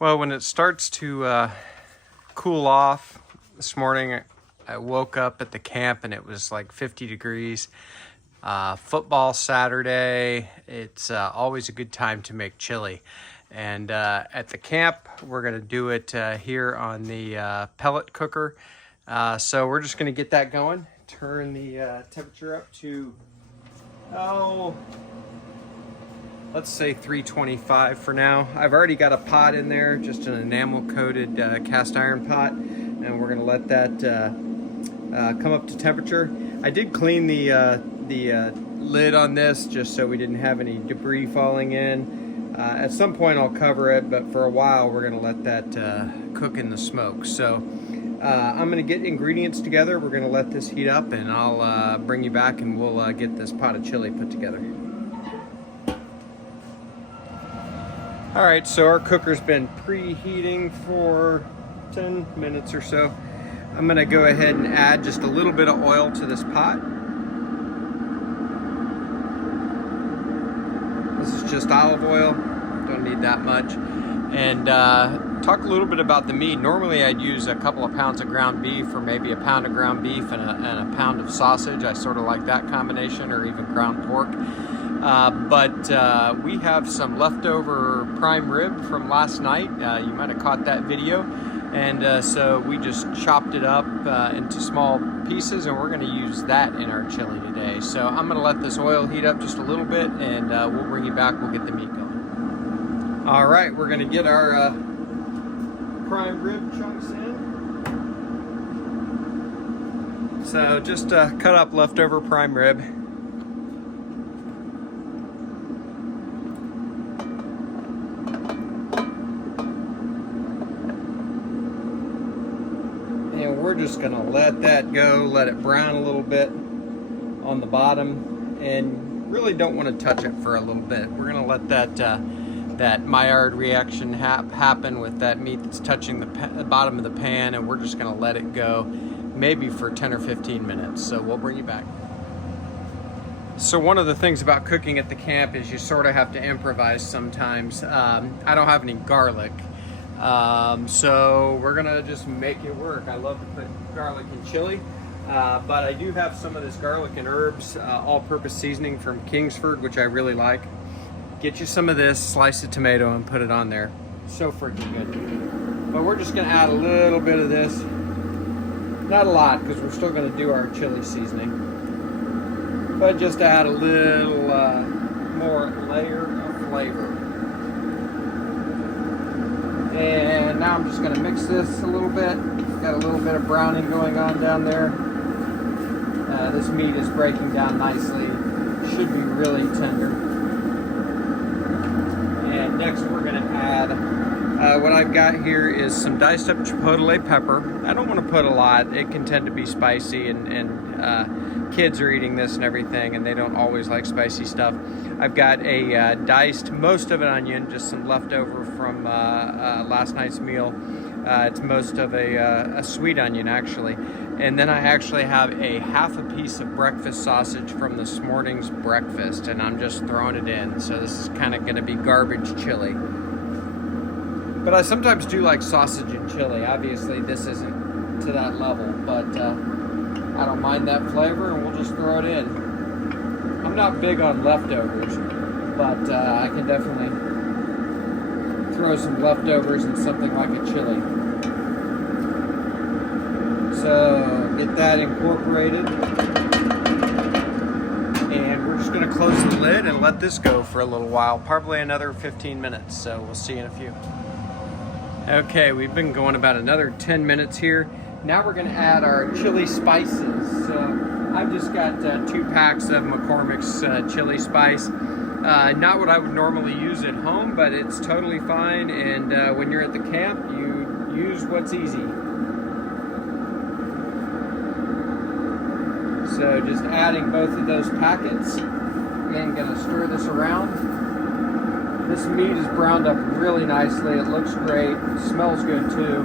Well, when it starts to cool off this morning, I woke up at the camp and it was like 50 degrees. Football Saturday, it's always a good time to make chili. And at the camp, we're going to do it here on the pellet cooker. So we're just going to get that going. Turn the temperature up to, let's say 325 for now. I've already got a pot in there, just an enamel coated cast iron pot, and we're gonna let that come up to temperature. I did clean the lid on this just so we didn't have any debris falling in. At some point I'll cover it, but for a while we're gonna let that cook in the smoke. So I'm gonna get ingredients together. We're gonna let this heat up, and I'll bring you back and we'll get this pot of chili put together. All right, so our cooker's been preheating for 10 minutes or so. I'm gonna go ahead and add just a little bit of oil to this pot. This is just olive oil, don't need that much. And talk a little bit about the meat. Normally I'd use a couple of pounds of ground beef, or maybe a pound of ground beef and a pound of sausage. I sort of like that combination, or even ground pork. But we have some leftover prime rib from last night. You might have caught that video. And so we just chopped it up into small pieces, and we're going to use that in our chili today. So I'm going to let this oil heat up just a little bit, and we'll bring you back. We'll get the meat going. All right, we're going to get our prime rib chunks in. So just cut up leftover prime rib. We're just gonna let that go, let it brown a little bit on the bottom, and really don't want to touch it for a little bit. We're gonna let that Maillard reaction happen with that meat that's touching the bottom of the pan, and we're just gonna let it go maybe for 10 or 15 minutes. So we'll bring you back. So one of the things about cooking at the camp is you sort of have to improvise sometimes. I don't have any garlic. So we're gonna just make it work. I love to put garlic in chili, but I do have some of this garlic and herbs all-purpose seasoning from Kingsford, which I really like. Get you some of this, slice a tomato, and put it on there. So freaking good. But we're just gonna add a little bit of this, not a lot, because we're still gonna do our chili seasoning, but just add a little more layer of flavor. And now I'm just going to mix this a little bit. Got a little bit of browning going on down there. This meat is breaking down nicely. Should be really tender. And next we're going to add, what I've got here is some diced up chipotle pepper. I don't want to put a lot. It can tend to be spicy, and kids are eating this and everything, and they don't always like spicy stuff. I've got a diced, most of an onion, just some leftover from last night's meal. It's most of a sweet onion, actually. And then I actually have a half a piece of breakfast sausage from this morning's breakfast, and I'm just throwing it in. So this is kind of going to be garbage chili. But I sometimes do like sausage and chili. Obviously, this isn't to that level, but I don't mind that flavor, and we'll just throw it in. I'm not big on leftovers, but I can definitely throw some leftovers in something like a chili. So get that incorporated, and we're just going to close the lid and let this go for a little while, probably another 15 minutes. So we'll see you in a few. Okay, we've been going about another 10 minutes here. Now we're going to add our chili spices. So I've just got 2 packs of McCormick's chili spice. Not what I would normally use at home, but it's totally fine. And when you're at the camp, you use what's easy. So just adding both of those packets, and gonna stir this around. This meat is browned up really nicely. It looks great. It smells good too,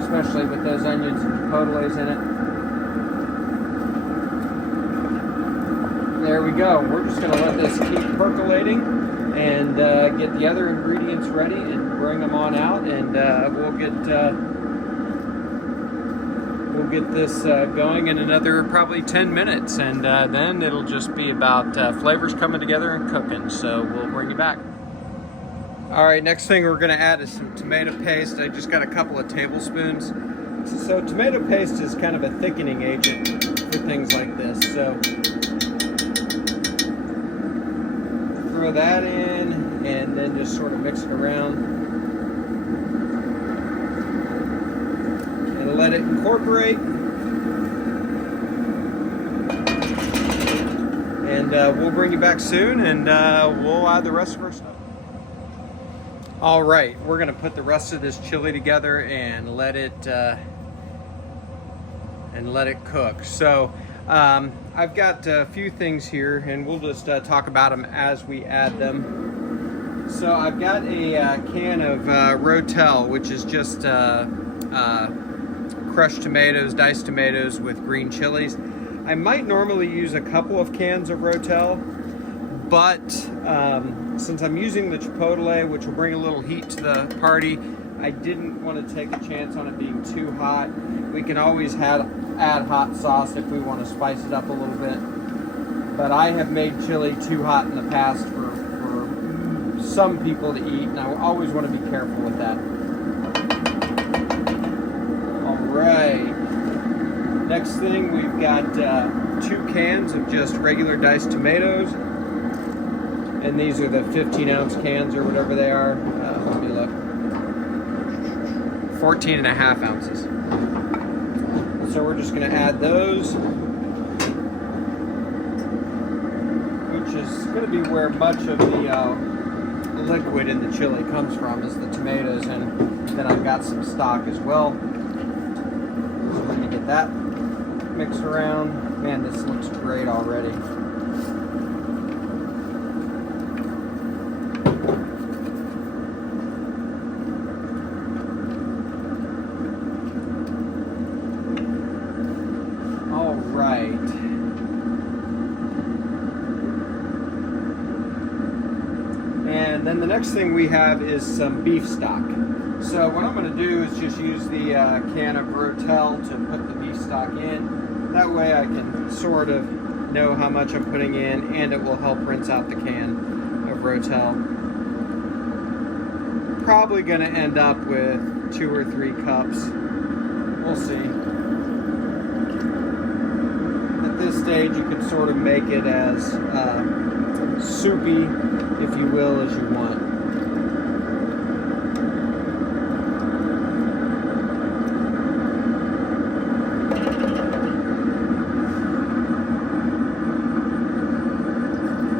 especially with those onions and chipotles in it. There we go. We're just going to let this keep percolating, and get the other ingredients ready and bring them on out, and we'll get this going in another probably 10 minutes, and then it'll just be about flavors coming together and cooking. So we'll bring you back. All right, next thing we're gonna add is some tomato paste. I just got a couple of tablespoons. So tomato paste is kind of a thickening agent for things like this. So throw that in and then just sort of mix it around and let it incorporate. And we'll bring you back soon, and we'll add the rest of our stuff. All right, we're gonna put the rest of this chili together and let it cook. So I've got a few things here, and we'll just talk about them as we add them. So I've got a can of Rotel, which is just crushed tomatoes, diced tomatoes with green chilies. I might normally use a couple of cans of Rotel, but since I'm using the Chipotle, which will bring a little heat to the party, I didn't want to take a chance on it being too hot. We can always add hot sauce if we want to spice it up a little bit. But I have made chili too hot in the past for some people to eat, and I always want to be careful with that. All right. Next thing, we've got 2 cans of just regular diced tomatoes. And these are the 15-ounce cans or whatever they are. Let me look. 14.5 ounces. So we're just going to add those, which is going to be where much of the liquid in the chili comes from, is the tomatoes, and then I've got some stock as well. So we're going to get that mixed around. Man, this looks great already. And then the next thing we have is some beef stock. So what I'm going to do is just use the can of Rotel to put the beef stock in. That way I can sort of know how much I'm putting in, and it will help rinse out the can of Rotel. Probably going to end up with 2 or 3 cups. We'll see. At this stage, you can sort of make it as soupy, if you will, as you want.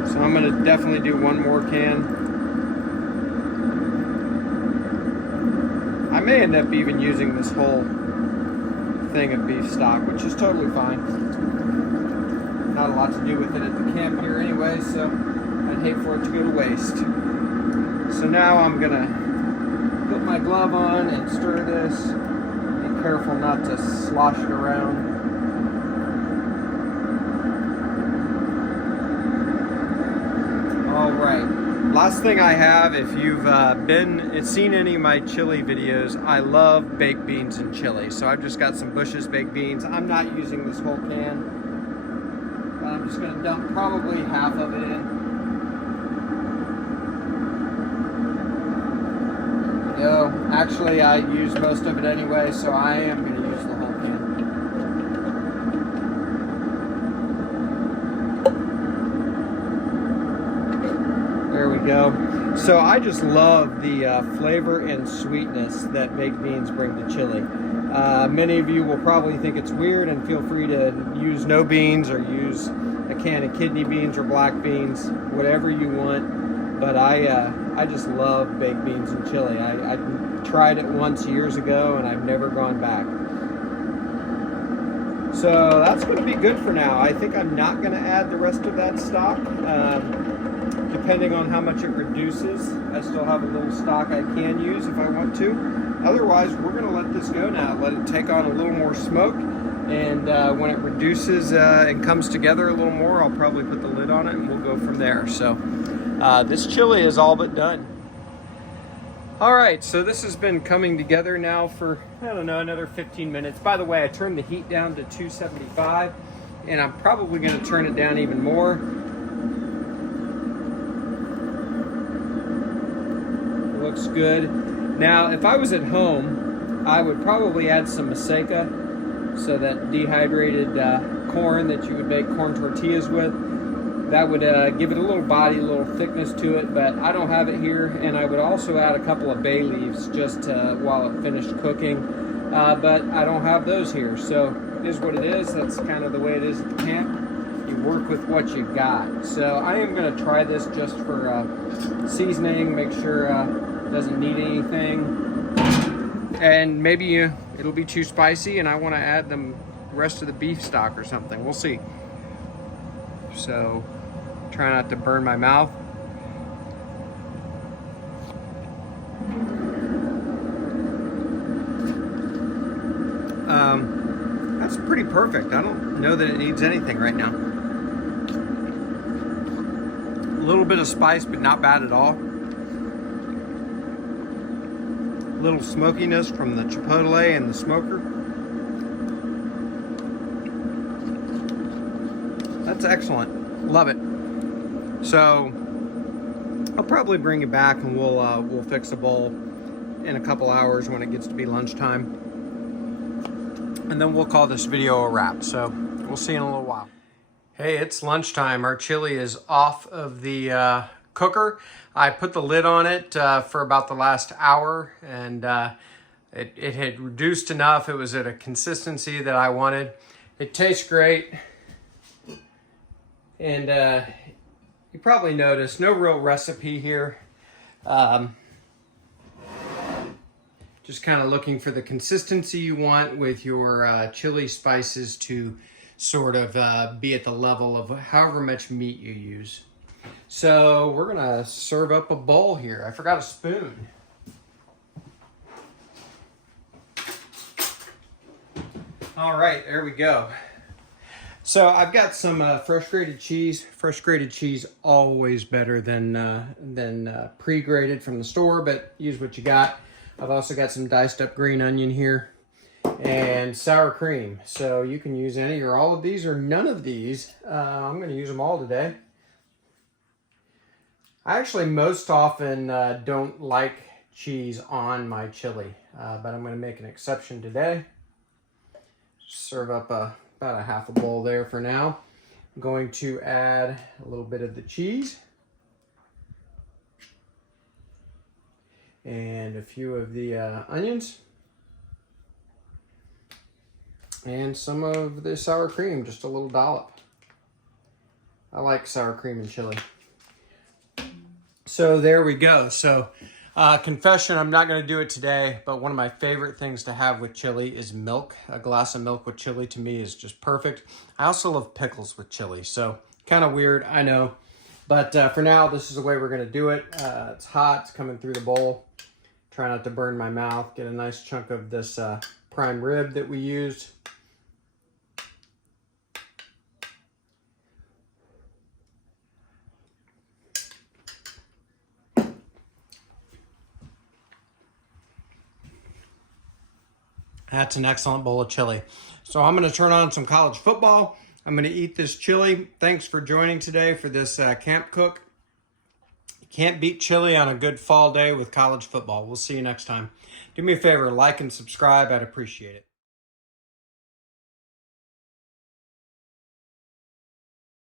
So I'm going to definitely do 1 more can. I may end up even using this whole thing of beef stock, which is totally fine. Not a lot to do with it at the camp here anyway, so I'd hate for it to go to waste. So now I'm gonna put my glove on and stir this. Be careful not to slosh it around. All right. Last thing I have, if you've seen any of my chili videos, I love baked beans and chili. So I've just got some Bush's baked beans. I'm not using this whole can. I'm just going to dump probably half of it in. There we go. Actually, I use most of it anyway, so I am going to use the whole can. There we go. So I just love the flavor and sweetness that baked beans bring to chili. Many of you will probably think it's weird, and feel free to use no beans or use a can of kidney beans or black beans, whatever you want. But I just love baked beans and chili. I tried it once years ago, and I've never gone back. So that's going to be good for now. I think I'm not going to add the rest of that stock. Depending on how much it reduces, I still have a little stock I can use if I want to. Otherwise, we're going to let this go now, let it take on a little more smoke, and when it reduces and comes together a little more, I'll probably put the lid on it and we'll go from there. So this chili is all but done. All right, so this has been coming together now for, I don't know, another 15 minutes. By the way, I turned the heat down to 275, and I'm probably gonna turn it down even more. It looks good. Now, if I was at home, I would probably add some maseca, so that dehydrated corn that you would make corn tortillas with. That would give it a little body, a little thickness to it, but I don't have it here. And I would also add a couple of bay leaves just while it finished cooking, but I don't have those here. So it is what it is. That's kind of the way it is at the camp. You work with what you got. So I am going to try this just for seasoning, make sure it doesn't need anything. And maybe it'll be too spicy and I want to add the rest of the beef stock or something. We'll see. So try not to burn my mouth. That's pretty perfect. I don't know that it needs anything right now. A little bit of spice, but not bad at all. A little smokiness from the chipotle and the smoker. That's excellent. Love it. So I'll probably bring it back and we'll fix a bowl in a couple hours when it gets to be lunchtime. And then we'll call this video a wrap. So we'll see you in a little while. Hey, it's lunchtime. Our chili is off of the cooker. I put the lid on it for about the last hour, and it had reduced enough. It was at a consistency that I wanted. It tastes great. And you probably noticed, no real recipe here. Just kind of looking for the consistency you want with your chili spices to sort of be at the level of however much meat you use. So we're gonna serve up a bowl here. I forgot a spoon. All right, there we go. So I've got some fresh grated cheese. Fresh grated cheese always better than pre-grated from the store, but use what you got. I've also got some diced up green onion here and sour cream. So you can use any or all of these or none of these. I'm going to use them all today. I actually most often don't like cheese on my chili, but I'm going to make an exception today. Serve up about a half a bowl there for now. I'm going to add a little bit of the cheese and a few of the onions and some of the sour cream, just a little dollop. I like sour cream and chili. So there we go. So confession, I'm not going to do it today, but one of my favorite things to have with chili is milk. A glass of milk with chili to me is just perfect. I also love pickles with chili, so kind of weird, I know. But for now, this is the way we're going to do it. It's hot, it's coming through the bowl. Try not to burn my mouth. Get a nice chunk of this prime rib that we used. That's an excellent bowl of chili. So I'm going to turn on some college football. I'm going to eat this chili. Thanks for joining today for this camp cook. You can't beat chili on a good fall day with college football. We'll see you next time. Do me a favor, like and subscribe. I'd appreciate it.